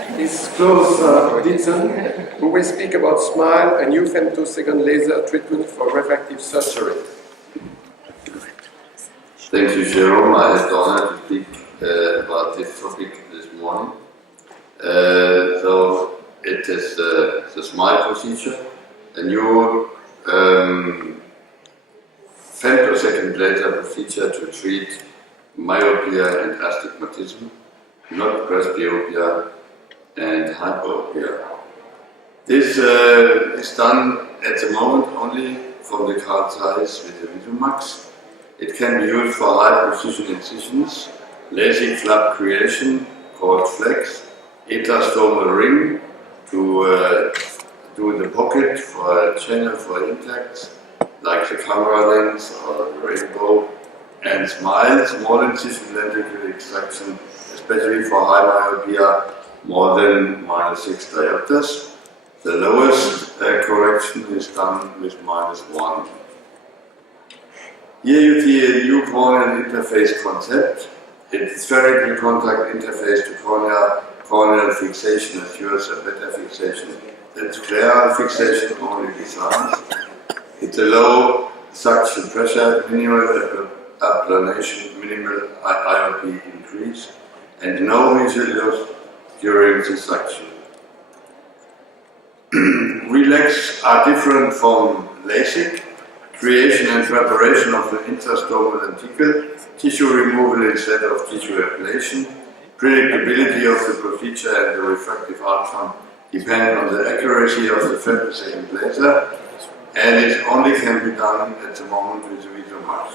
Is Klaus Ditzen, who will speak about SMILE, a new femtosecond laser treatment for refractive surgery. Thank you, Jerome. I had the honor to speak about this topic this morning. So it is the SMILE procedure, a new femtosecond laser procedure to treat myopia and astigmatism, not presbyopia and hyperopia. This is done at the moment only for the card size with the Visomax. It can be used for high precision incisions, LASIK flap creation called flex, etastomal ring to do the pocket for a channel for impacts like the camera lens or the rainbow, and SMILE, small incision lenticle extraction, especially for high myopia more than -6 diopters. The lowest correction is done with -1. Here you see a new corneal interface concept. It's spherical contact interface to corneal fixation assures a better fixation than scleral fixation only designs. It's a low suction pressure, minimal applanation, minimal IOP increase, and no visual loss during the suction. Relax are different from LASIK. Creation and preparation of the interstomal lenticle, tissue removal instead of tissue ablation, predictability of the procedure and the refractive outcome depend on the accuracy of the femtosecond laser, and it only can be done at the moment with the Visomax.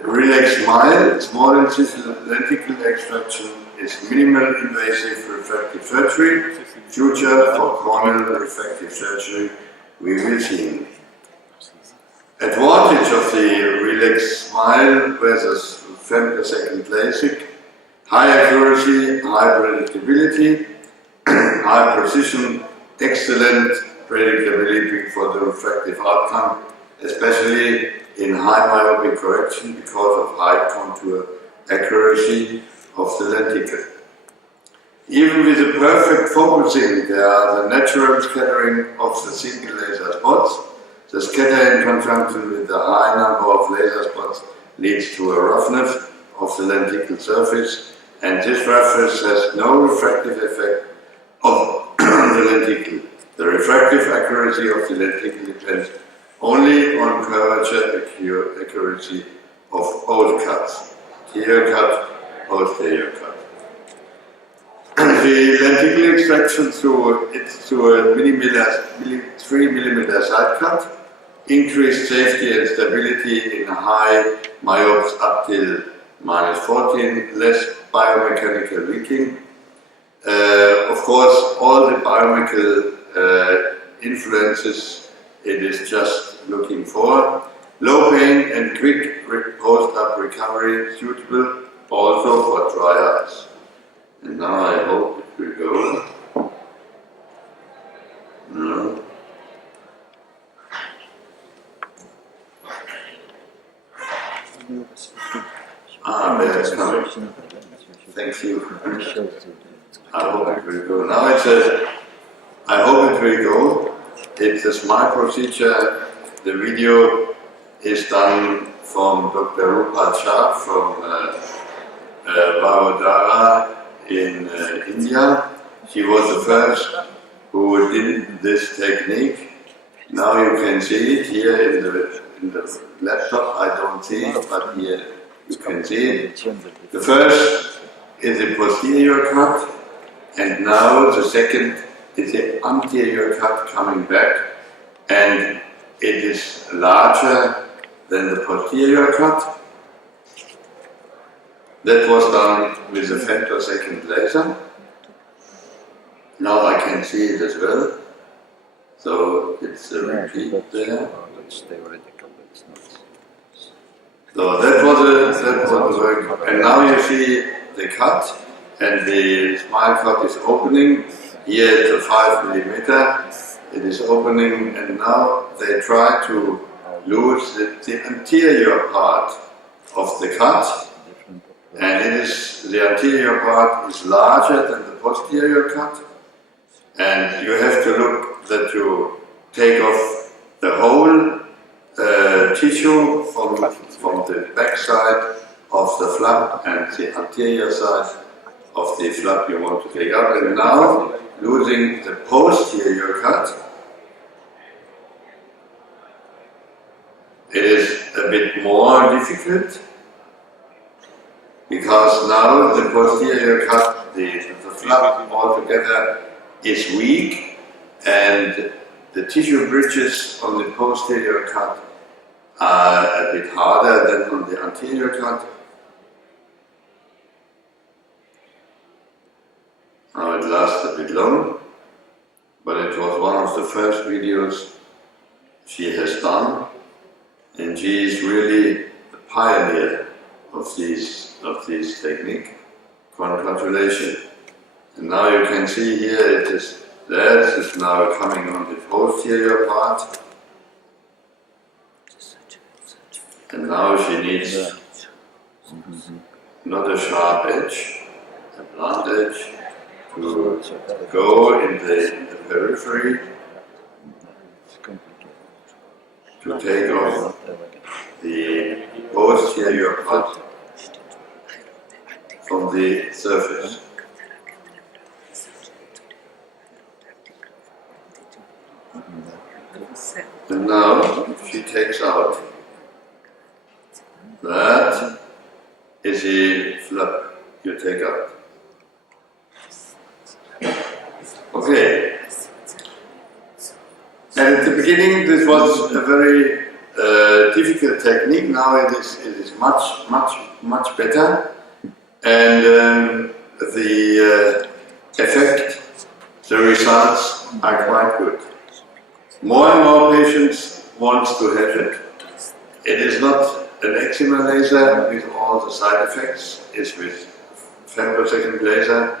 The Relax SMILE, small incision lenticle extraction, is minimal invasive refractive surgery. Future for corneal refractive surgery we will see. Advantage of the Relax SMILE versus femtosecond LASIK: high accuracy, high predictability, high precision, excellent predictability for the refractive outcome, especially in high myopic correction because of high contour accuracy of the lenticle. Even with the perfect focusing, there are the natural scattering of the single laser spots. The scatter in conjunction with the high number of laser spots leads to a roughness of the lenticle surface, and this roughness has no refractive effect of the lenticle. The refractive accuracy of the lenticle depends only on curvature accuracy of both cuts, anterior cut, posterior cut. The lenticle extraction through a 3 mm side cut, increased safety and stability in high myopes up till -14, less biomechanical leaking. Of course, all the biomechanical influences it is just looking for. Low pain and quick post-op recovery, suitable also for dry eyes. And now I hope it will go. No. There it's coming. Thank you. I hope it will go. Now it says, I hope it will go. It's a SMILE procedure. The video is done from Dr. Rupal Shah from Barodara in India. She was the first who did this technique. Now you can see it here in the laptop. I don't see it, but here you can see it. The first is the posterior cut, and now the second is the anterior cut coming back, and it is larger than the posterior cut. That was done with the femtosecond laser. Now I can see it as well. So it's a repeat there. So that was work. And now you see the cut, and the SMILE cut is opening. Here it's a 5 mm. It is opening, and now they try to lose the anterior part of the cut. and the anterior part is larger than the posterior cut, and you have to look that you take off the whole tissue from the back side of the flap and the anterior side of the flap you want to take out. And now, losing the posterior cut, it is a bit more difficult, because now the posterior cut, the flap altogether is weak, and the tissue bridges on the posterior cut are a bit harder than on the anterior cut. Now it lasts a bit long, but it was one of the first videos she has done, and she is really the pioneer of this technique. Congratulations. And now you can see here that is now coming on the posterior part, and now she needs not a sharp edge, a blunt edge, to go in the periphery, to take off the posterior part from the surface. And now she takes out. That is the flap you take out. Okay. And at the beginning this was a very difficult technique. Now it is much better, and the effect, the results are quite good. More and more patients want to have it. It is not an eczema laser with all the side effects. It's with femtosecond laser,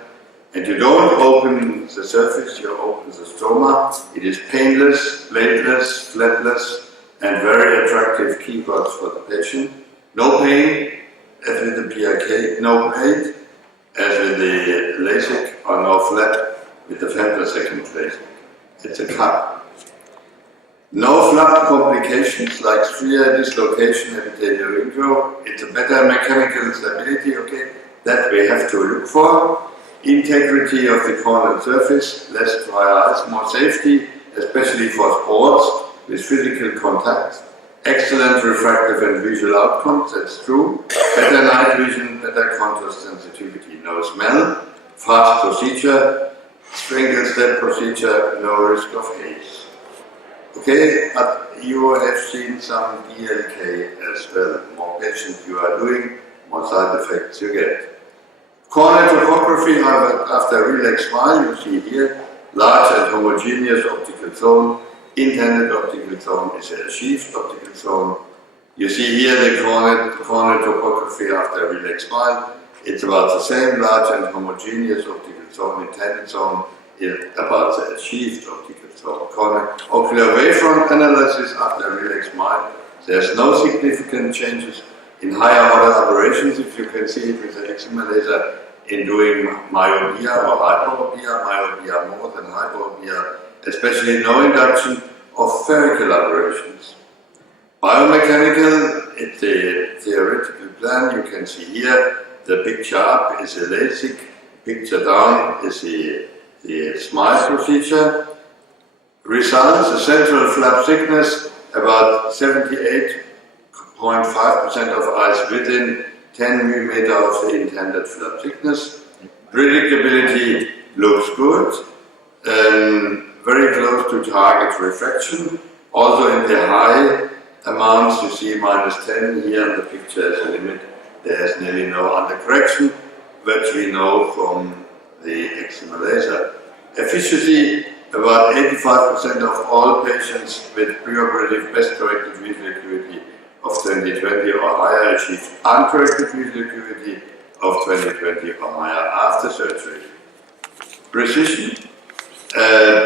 and you don't open the surface, you open the stroma. It is painless, bladeless, flatless, and very attractive keywords for the patient. No pain, as with the PRK, no blade, as with the LASIK, or no flat with the femtosecond LASIK. It's a cup. No flap complications like sphere, dislocation, epithelial intro. It's a better mechanical stability, okay, that we have to look for. Integrity of the corneal surface, less dry eyes, more safety, especially for sports with physical contact. Excellent refractive and visual outcomes, that's true. Better night vision, better contrast sensitivity. No smell, fast procedure, single step procedure, no risk of haze. Okay, but you have seen some DLK as well. More patients you are doing, more side effects you get. Corneal topography after a relaxed smile, you see here, large and homogeneous optical zone. Intended optical zone is a achieved optical zone. You see here the corneal topography after a relaxed smile. It's about the same, large and homogeneous optical zone. Intended zone is about the achieved optical zone. Ocular wavefront analysis after a relaxed smile. There's no significant changes in higher order aberrations, if you can see it with the eczema laser, in doing myopia or hyperopia, myopia more than hyperopia, especially no induction of spherical aberrations. Biomechanical, it's a theoretical plan. You can see here the picture up is a LASIK, picture down is the SMILE procedure. Results, the central flap thickness, about 78.5% of eyes within 10 mm of the intended flap thickness. Predictability looks good, very close to target refraction. Also in the high amounts, you see -10 here in the picture as a limit. There is nearly no undercorrection, which we know from the eczema laser. Efficiency, about 85% of all patients with preoperative best corrected visual acuity of 20/20 or higher achieved uncorrected visual acuity of 20/20 or higher after surgery. Precision,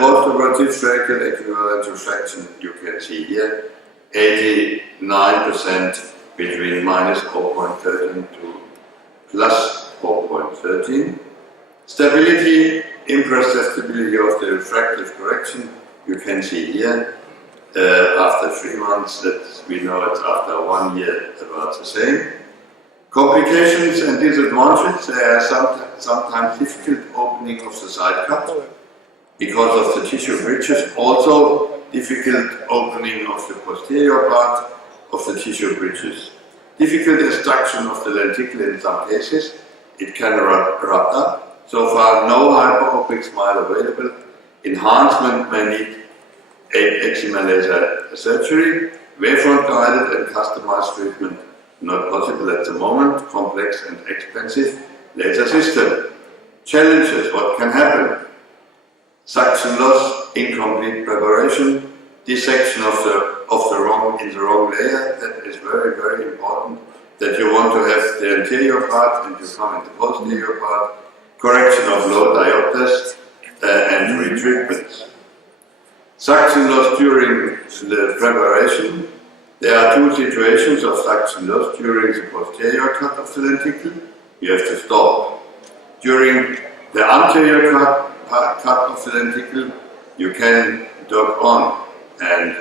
postoperative spherical equivalent refraction, you can see here, 89% between -0.13 to 13. Stability, imperceptibility of the refractive correction, you can see here. After 3 months, that we know it's after 1 year about the same. Complications and disadvantages, there are sometimes difficult opening of the side cut because of the tissue bridges, also difficult opening of the posterior part of the tissue bridges. Difficult extraction of the lenticle in some cases, it can erupt up. So far, no hyperopic smile available. Enhancement may need eczema laser surgery, wavefront guided and customized treatment not possible at the moment, complex and expensive laser system. Challenges, what can happen? Suction loss, incomplete preparation, dissection in the wrong layer, that is very, very important, that you want to have the anterior part and you come in the posterior part, correction of low diopters and retreatments. Suction loss during the preparation. There are 2 situations of suction loss during the posterior cut of the lenticle. You have to stop. During the anterior cut of the lenticle, you can dock on and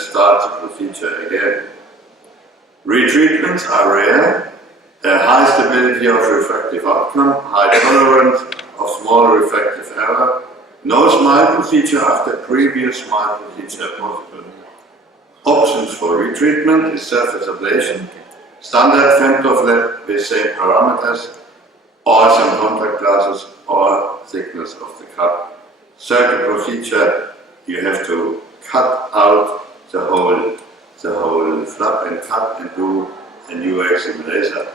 start the procedure again. Retreatments are rare. High stability of refractive outcome, high tolerance of small refractive error. No smile procedure after previous smile procedure possible. Options for retreatment is surface ablation, standard femtoflap with same parameters, or some contact glasses, or thickness of the cut. Circle procedure, you have to cut out the whole flap and cut and do a new eczema laser.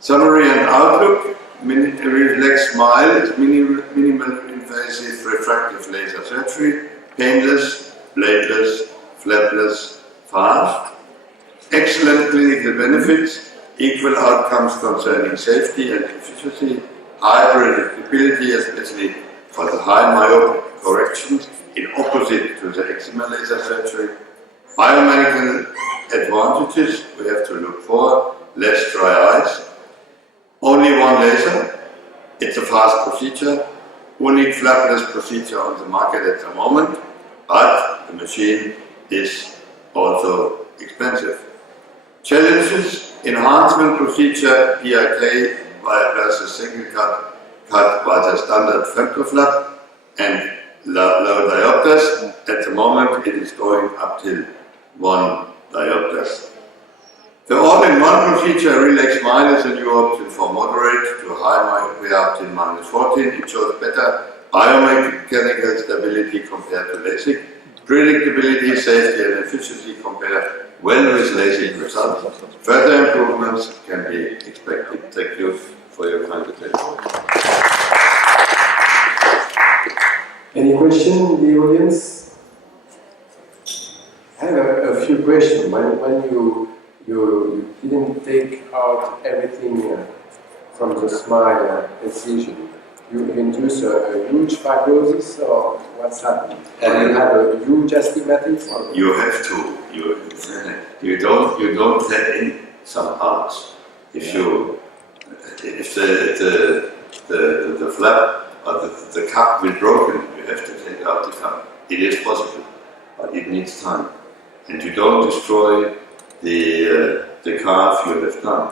Summary and outlook. Relaxed smile is minimal invasive refractive laser surgery, painless, bladeless, flapless, fast. Excellent clinical benefits, equal outcomes concerning safety and efficiency, high predictability, especially for the high myopic corrections, in opposite to the eczema laser surgery. Biomedical advantages we have to look for, less dry eyes. Only 1 laser, it's a fast procedure, unique flapless procedure on the market at the moment, but the machine is also expensive. Challenges, enhancement procedure, PIK versus single cut by the standard femtoflap and low diopters. At the moment it is going up till 1 diopters. The all-in-one procedure, Relax Smile, is a new option for moderate to high myopia up till -14. It shows better biomechanical stability compared to LASIK. Predictability, safety and efficiency compare well with LASIK results. Further improvements can be expected. Thank you for your kind attention. Any question in the audience? I have a few questions. When you didn't take out everything from the smile incision, you induce a huge fibrosis, or what's happening? And you have a huge astigmatism? You have to. You don't let in some parts. If the flap or the cup will broken, you have to take out the cup. It is possible, but it needs time. And you don't destroy the calf you have done.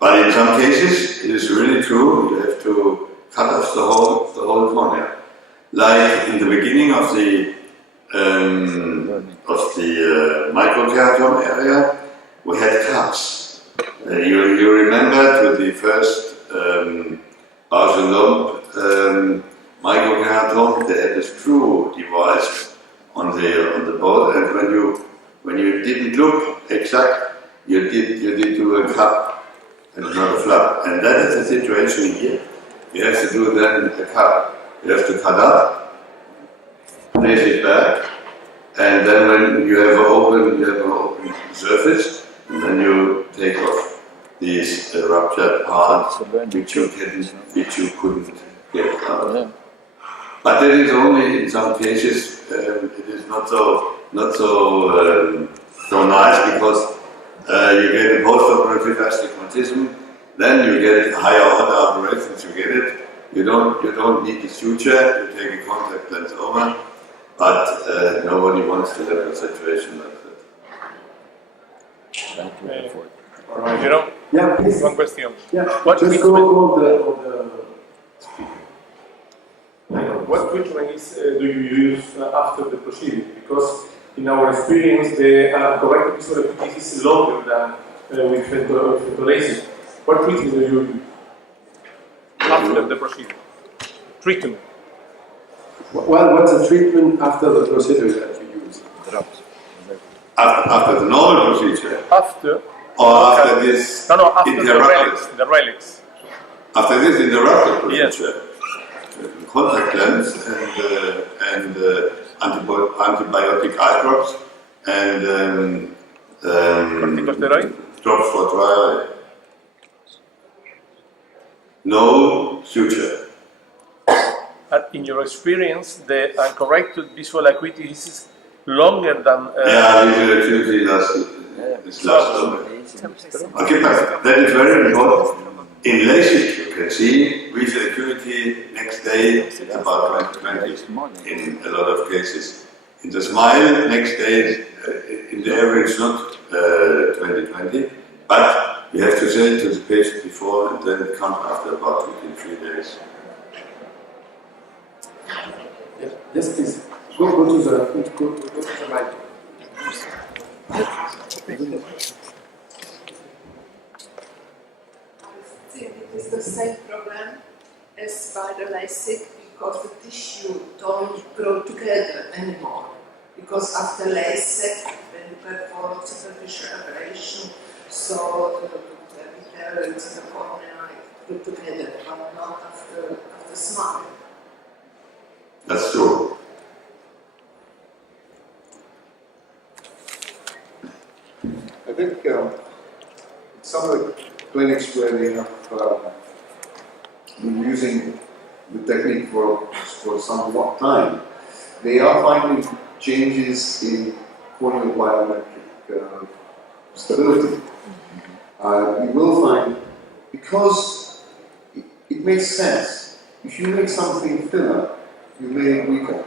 But in some cases, it is really true, you have to cut off the whole cornea. Like in the beginning of the microkeraton area, we had cups. You remember to the first Argenlump microkeraton, they had a screw device on the board, and when you didn't look exact, you did do a cup and not a flap. And that is the situation here. You have to do then a cup. You have to cut up, place it back, and then when you have an open surface, and then you take off these ruptured parts which you couldn't get out. But that is only in some cases. It is not so nice, because you get a post-operative astigmatism then you get higher order operations, you get it. You don't need the suture, you take a contact lens over, but nobody wants to have a situation like that. You know, Yeah, please. one question. Yeah, What just treatment, go on the what treatment do you use after the procedure? Because in our experience, the corrective visual acuity is longer than with femtosecond. What treatment do you use after the procedure? Treatment. Well, what's the treatment after the procedure that you use? After the normal procedure, After? or after this No, after interrupted, the relics. after this interrupted Yes. procedure, contact lens and antibiotic eye drops and Corticosteroid? drops for dry eye. No suture. In your experience, the uncorrected visual acuity is longer than. Yeah, visual acuity lasts longer. Okay, but that is very important. In LASIK, you can see visual acuity next day it's about 20/20 in a lot of cases. In the SMILE, next day, in the average, not 20/20, but you have to send it to the patient before and then it comes after about 2 to 3 days. Yes, please. Go to the mic. It is the same problem as by the LASIK because the tissue don't grow together anymore. Because after LASIK, when you perform superficial ablation, so the epithelials in the cornea grow together, but not after SMILE. That's true. I think some of the clinics where they have been using the technique for somewhat time, they are finding changes in corneal biometric stability. You will find, because it makes sense, if you make something thinner, you make it weaker.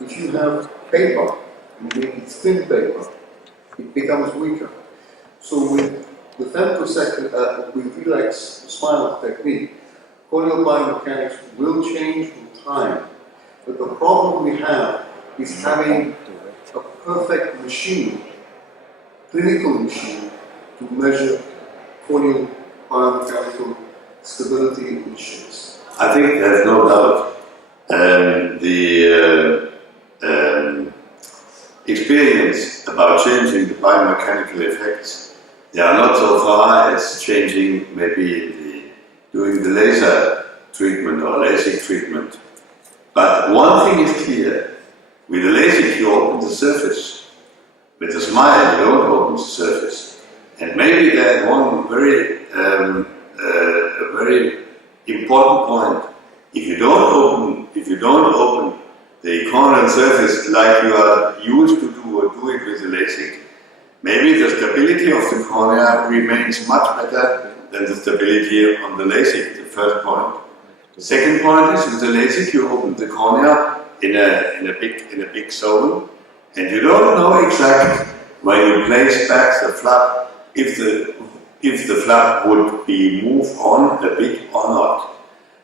If you have paper, you make it thin paper, it becomes weaker. So with the femtosecond, with relax SMILE technique, corneal biomechanics will change with time. But the problem we have is having a perfect machine, clinical machine, to measure corneal biomechanical stability issues. I think there's no doubt. The experience about changing the biomechanical effects, they are not so far as changing maybe doing the laser treatment or LASIK treatment. But one thing is clear, with the LASIK you open the surface, with the SMILE you don't open the surface. And maybe there's one very important point. If you don't open the corneal surface like you are used to do or do it with the LASIK, maybe the stability of the cornea remains much better than the stability on the LASIK, the first point. The second point is with the LASIK you open the cornea in a big zone, and you don't know exactly when you place back the flap if the flap would be moved on a bit or not.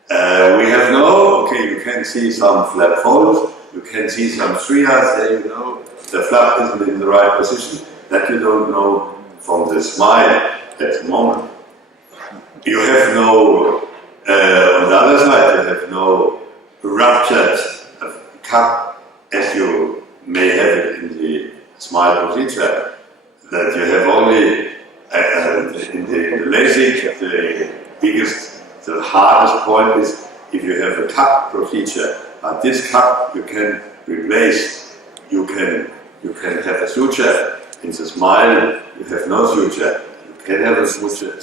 We have you can see some flap folds, you can see some strias there, you know, the flap isn't in the right position, that you don't know from the SMILE at the moment. You have no, on the other side, you have no ruptured cup as you may have it in the SMILE procedure, that you have only in the LASIK, the hardest point is if you have a cup procedure, but this cup you can replace, you can have a suture. In the SMILE, you have no suture. You can have a suture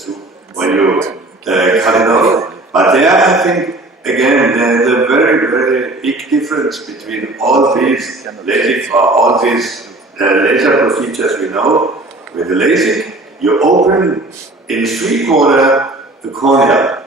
when you cut it off. But there, I think, again, there's a very, very big difference between all these LASIK or all these laser procedures we know. With the LASIK, you open in 3/4 the cornea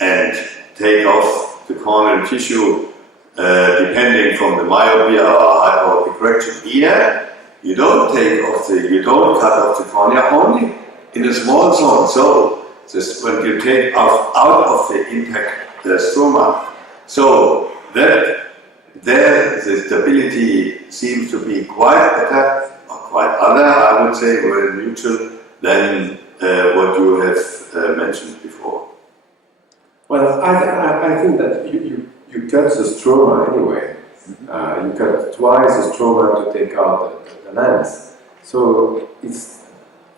and take off the corneal tissue depending from the myopia or hyperopic correction. Here, you don't cut off the cornea only in a small zone. So just when you take out of the intact stroma, so that there the stability seems to be quite better, or quite other, I would say, very neutral than what you have mentioned before. Well, I think that you cut the stroma anyway. You cut twice the stroma to take out the lens. So it's,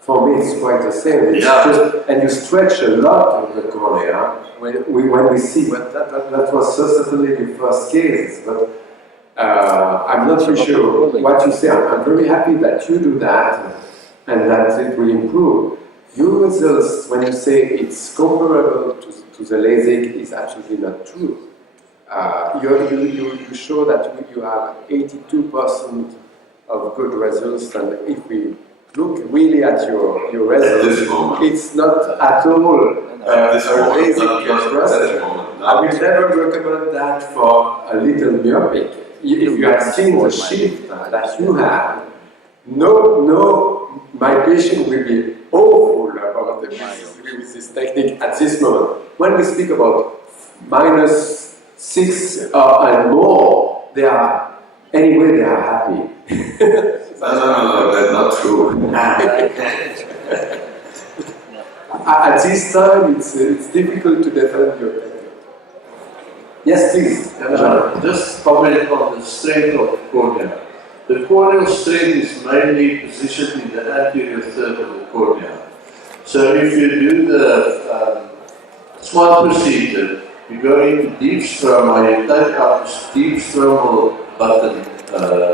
for me, it's quite the same. It's just, and you stretch a lot of the cornea when we see. But that was certainly the first case. But I'm not really sure what you say. I'm very happy that you do that and that it will improve. Your results, when you say it's comparable to the LASIK, is absolutely not true. You show that you have 82% of good results, and if we look really at your results, it's not at all a LASIK process. I will never recommend that for a little myopic. If you have seen the shift that you have, my patient will be awful about with this technique at this moment. When we speak about -6 and more, they are happy. No, that's not true. At this time, it's difficult to defend your technique. Yes, please. Just comment on the strength of the cornea. The corneal strength is mainly positioned in the anterior third of the cornea. So if you do the smile procedure, you go in deep stroma, you take out deep stromal button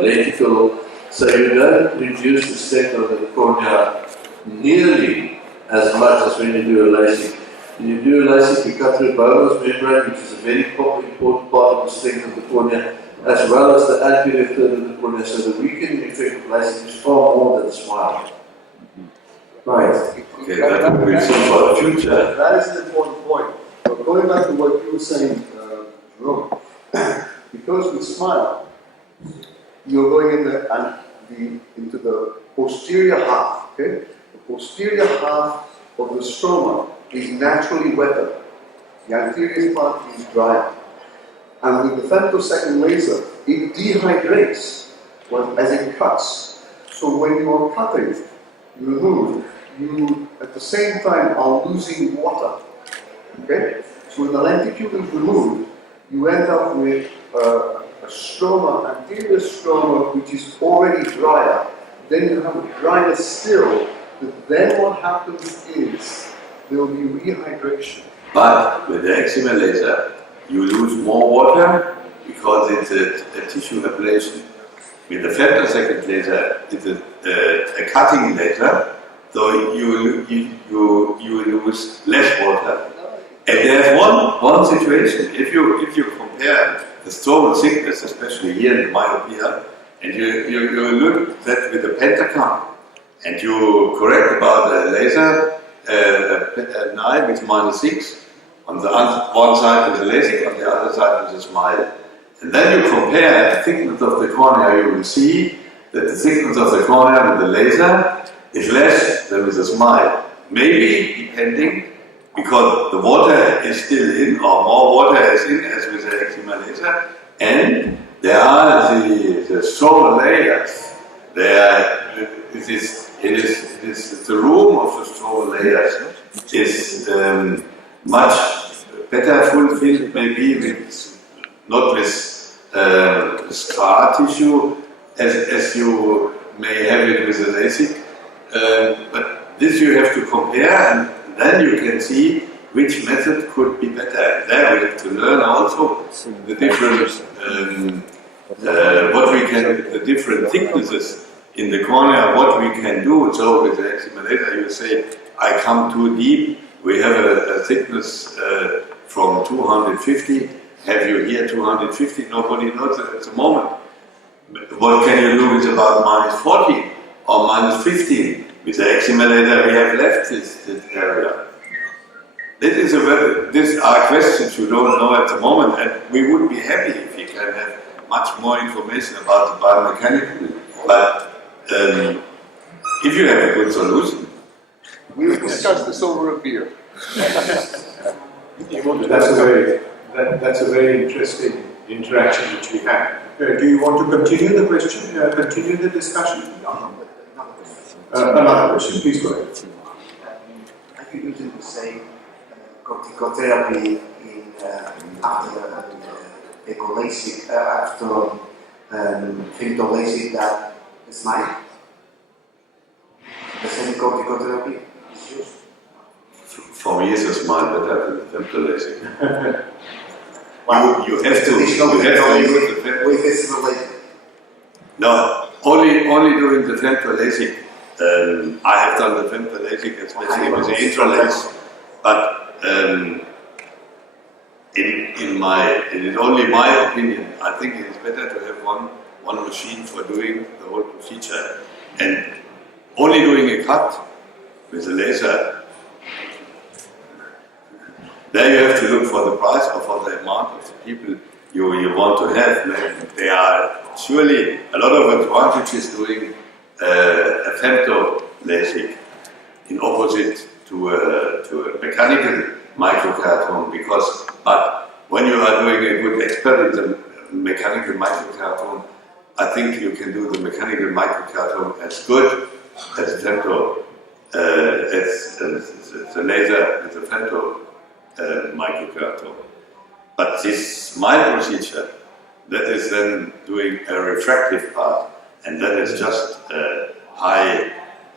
reticle, so you don't reduce the strength of the cornea nearly as much as when you do a LASIK. When you do a LASIK, you cut through Bowman's membrane, which is a very important part of the strength of the cornea, as well as the anterior third of the cornea, so the weakening effect of LASIK is far more than smile. Right. Okay, that will be some for the future. That is an important point. But going back to what you were saying, Jerome, because with smile, you're going into the posterior half. Okay, the posterior half of the stroma is naturally wetter. The anterior part is drier. And with the femtosecond laser, it dehydrates as it cuts. So when you are cutting, you remove, you at the same time are losing water. Okay? So when the lenticule is removed, you end up with a stroma, anterior stroma, which is already drier. Then you have a dryness still. But then what happens is there will be rehydration. But with the excimer laser, you lose more water because it's a tissue ablation. With the femtosecond laser, it's a cutting laser, so you lose less water. And there's one situation. If you compare the stromal thickness, especially here in the myopia, and you look at that with the pentacam, and you correct about the laser an eye with -6. On the one side with the LASIK, on the other side with the smile. And then you compare the thickness of the cornea, you will see that the thickness of the cornea with the laser is less than with the smile. Maybe depending, because the water is still in, or more water is in as with the excimer laser, and there are the stromal layers. The room of the stromal layers is much better fulfilled, maybe not with scar tissue as you may have it with the LASIK, but this you have to compare, and then you can see which method could be better. There we have to learn also the different the different thicknesses in the cornea, what we can do. So with the excimer laser, you say, I come too deep. We have a thickness from 250. Have you here 250? Nobody knows at the moment. What can you do with about -14 or -15? With the excimer laser, we have left this area. These are questions you don't know at the moment, and we would be happy if you can have much more information about the biomechanical. But if you have a good solution, We will discuss this over a beer. That's a very interesting interaction which we had. Do you want to continue the question? Continue the discussion? Another question, please go ahead. Are you using the same corticotherapy in after ecolacic, after femtolasic that smile? The same corticotherapy is used? for me it's a smile better than the femtolasic. You have to use the femtolasic. With this related. No, only during the femtolasic. I have done the femtolasic, especially with the intralace, but it is only my opinion. I think it is better to have one machine for doing the whole procedure, and only doing a cut with a laser. There you have to look for the price or for the amount of the people you want to have. There are surely a lot of advantages doing a femtolasic in opposite to a mechanical microcarton, but when you are doing a good expert in the mechanical microcarton, I think you can do the mechanical microcarton as good as femto, as the laser with the femto microcarton. But this smile procedure, that is then doing a refractive part, and that is just high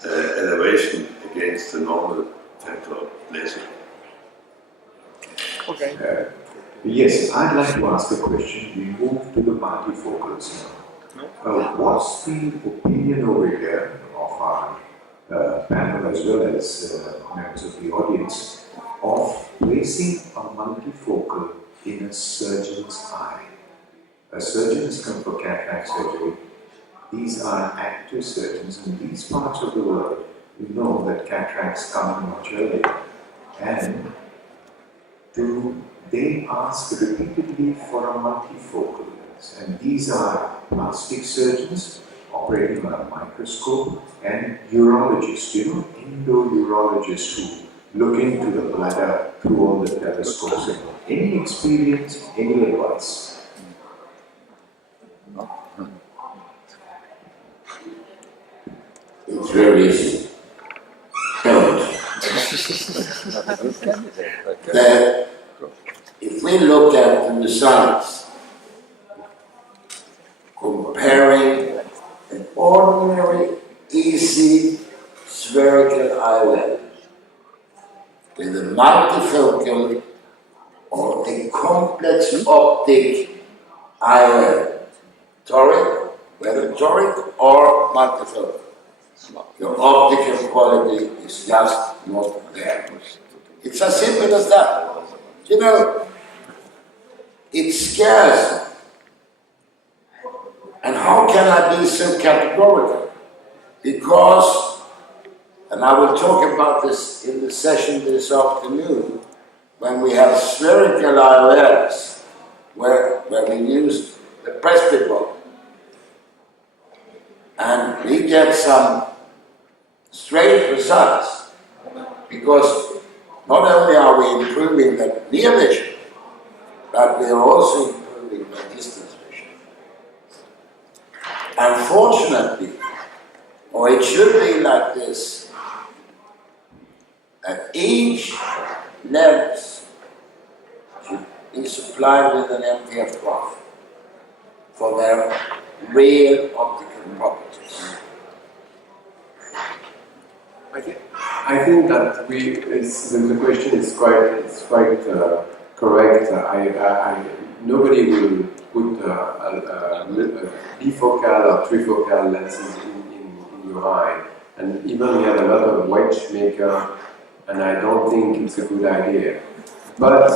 elevation against the normal femto laser. Okay. Yes, I'd like to ask a question. We move to the multifocals now. What's the opinion over here of our panel as well as members of the audience of placing a multifocal in a surgeon's eye? A surgeon has come for cataract surgery. These are active surgeons in these parts of the world. You know that cataracts come much earlier. And they ask repeatedly for a multifocal lens. And these are plastic surgeons operating on a microscope and urologists, endourologists who look into the bladder through all the telescopes. Any experience, any advice? It's very easy. Don't. If we look at the results, comparing an ordinary, easy, spherical IOL with a multifocal or a complex optic IOL, whether toric or multifocal, your optical quality is just not there. It's as simple as that. It scares me. And how can I be so categorical? Because, and I will talk about this in the session this afternoon, when we have spherical IOLs, where we use the Presbymania, and we get some strange results, because not only are we improving the near vision, but we are also improving the distance vision. Unfortunately, or it should be like this, that each lens should be supplied with an MTF graph for their real optical properties. I think that the question is quite correct. Nobody will put bifocal or trifocal lenses in your eye, and even we have a lot of wedge maker, and I don't think it's a good idea. But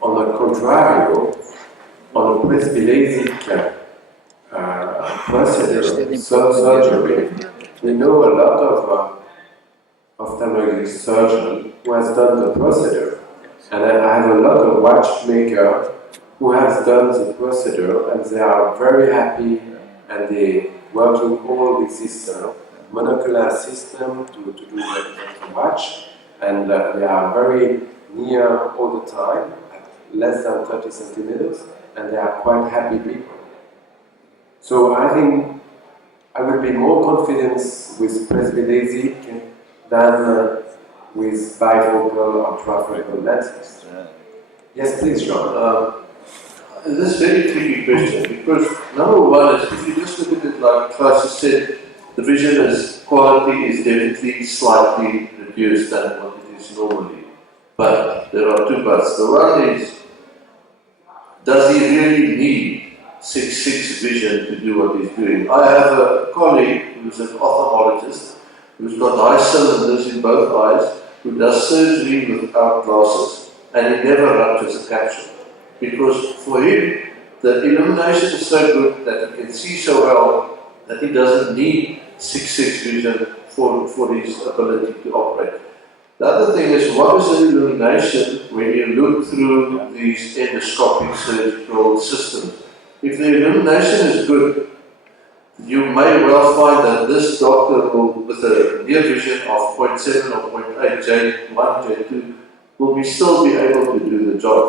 on the contrario, on a presbylasic procedure, surgery, we know a lot ophthalmology surgeon who has done the procedure. And I have a lot of watchmakers who has done the procedure, and they are very happy, and they working all with this monocular system to do the watch, and they are very near all the time, at less than 30 centimeters, and they are quite happy people. So I think I will be more confident with presbylasic than with bifocal or trifocal lenses. Yes, please, John. This is a very tricky question, because number one is, if you just look at it like Klaus said, the vision quality is definitely slightly reduced than what it is normally. But there are two parts. The one is, does he really need 6/6 vision to do what he's doing? I have a colleague who's an ophthalmologist who's got high cylinders in both eyes, who does surgery without glasses, and he never ruptures a capsule. Because for him, the illumination is so good that he can see so well that he doesn't need 6/6 vision for his ability to operate. The other thing is, what is the illumination when you look through these endoscopic surgical systems? If the illumination is good, you may well find that this doctor will, with a near vision of 0.7 or 0.8, J1, J2, will still be able to do the job.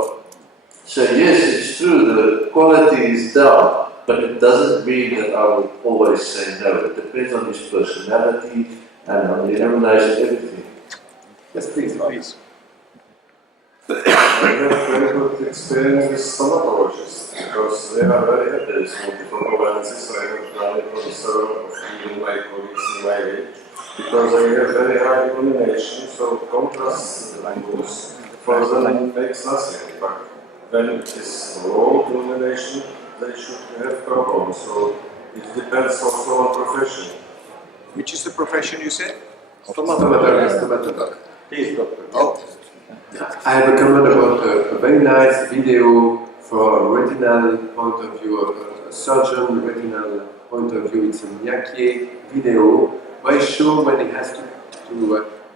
So yes, it's true, the quality is down, but it doesn't mean that I will always say no. It depends on his personality and on the illumination, everything. Yes, please. I have very good experience with stomatologists because they are very happy with multifocal lenses. I have done it on several of even my colleagues in my age because they have very high illumination, so contrast angles for them makes nothing. But when it is low illumination, they should have problems. So it depends also on profession. Which is the profession you said? Stomatologist. Please, doctor. Oh. I have a comment about a very nice video for a retinal point of view, a surgeon retinal point of view. It's a Miyake video where he shows when he has to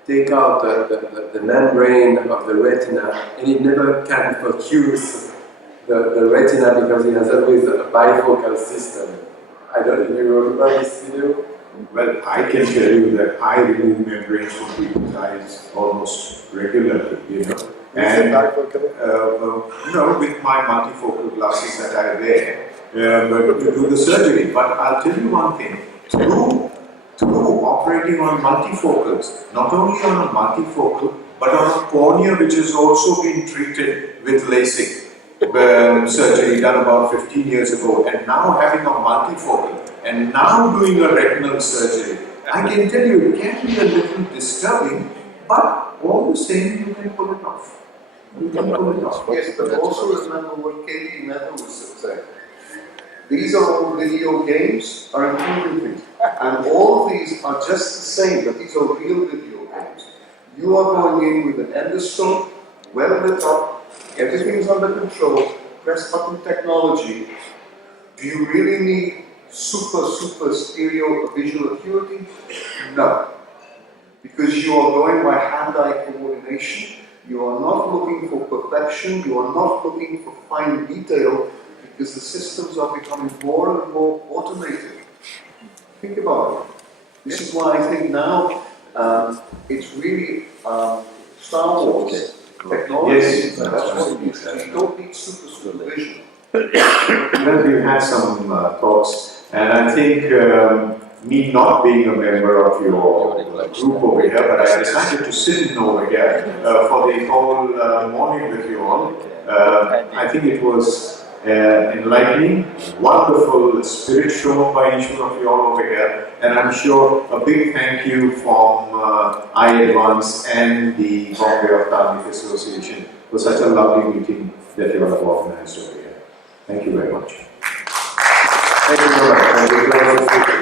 take out the membrane of the retina, and he never can focus the retina because he has always a bifocal system. I don't know if you remember this video? Well, I can tell you that I remove membranes from people's eyes almost regularly, you know. And, with my multifocal glasses that I wear, but to do the surgery. But I'll tell you one thing, through operating on multifocals, not only on a multifocal, but on a cornea which has also been treated with LASIK surgery done about 15 years ago, and now having a multifocal, and now doing a retinal surgery, I can tell you it can be a little disturbing, but all the same you can pull it off. You can pull it off. Yes, but also remember what Katie Nether was saying. These are all video games, are improving things. And all of these are just the same, but these are real video games. You are going in with an endoscope, well lit up, everything's under control, press button technology. Do you really need super stereo visual acuity? No. Because you are going by hand-eye coordination. You are not looking for perfection, you are not looking for fine detail, because the systems are becoming more and more automated. Think about it. This is why I think now it's really Star Wars technology. Yes, that's what it is. You don't need super vision. Well, we've had some talks, and I think me not being a member of your group over here, but I decided to sit in over here for the whole morning with you all. I think it was enlightening, wonderful spirit shown by each one of you all over here, and I'm sure a big thank you from iAdvance and the Bombay Ophthalmic Association for such a lovely meeting that you all have organized over here. Thank you very much. Thank you very much.